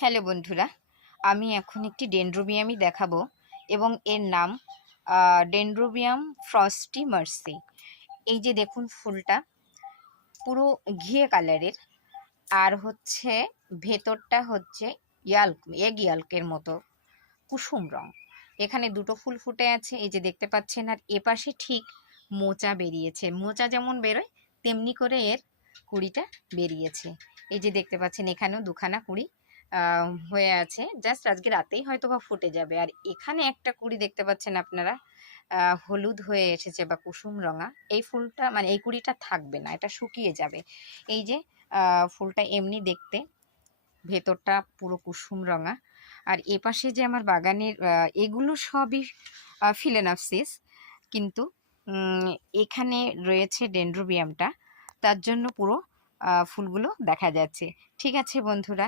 Hello বন্ধুরা, আমি এখন একটি ডেন্ড্রোবিয়ামই দেখাবো এবং এর নাম ডেন্ড্রোবিয়াম ফ্রস্টি মার্সি। এই যে দেখুন ফুলটা, পুরো ঘিয়ে কালারের। আর হচ্ছে ভেতরটা হচ্ছে ইয়াল্ক, এগ ইয়াল্কের মতো, কুসুম রং। এখানে দুটো ফুল ফুটে আছে, এই যে দেখতে পাচ্ছেন, আর এপাশে ঠিক মোচা বেরিয়েছে। মোচা যেমন বেরোয়, তেমনি করে এর কুড়িটা বেরিয়েছে। এই যে দেখতে পাচ্ছেন, এখানেও দুখানা কুড়ি হয়ে আছে। জাস্ট আজকে রাতেই হয়তো বা ফুটে যাবে। আর এখানে একটা কুড়ি দেখতে পাচ্ছেন আপনারা। হলুদ হয়ে এসেছে বা কুসুম রঙা। এই ফুলটা মানে এই কুড়িটা থাকবে না, এটা শুকিয়ে যাবে। এই যে ফুলটা এমনি দেখতে, ভেতরটা পুরো কুসুম রঙা। আর এপাশে যে আমার বাগানের এগুলো সবই ফিলেনাপসিস। কিন্তু এখানে রয়েছে ডেন্ড্রোবিয়ামটা। তার জন্য পুরো ফুলগুলো দেখা যাচ্ছে। ঠিক আছে বন্ধুরা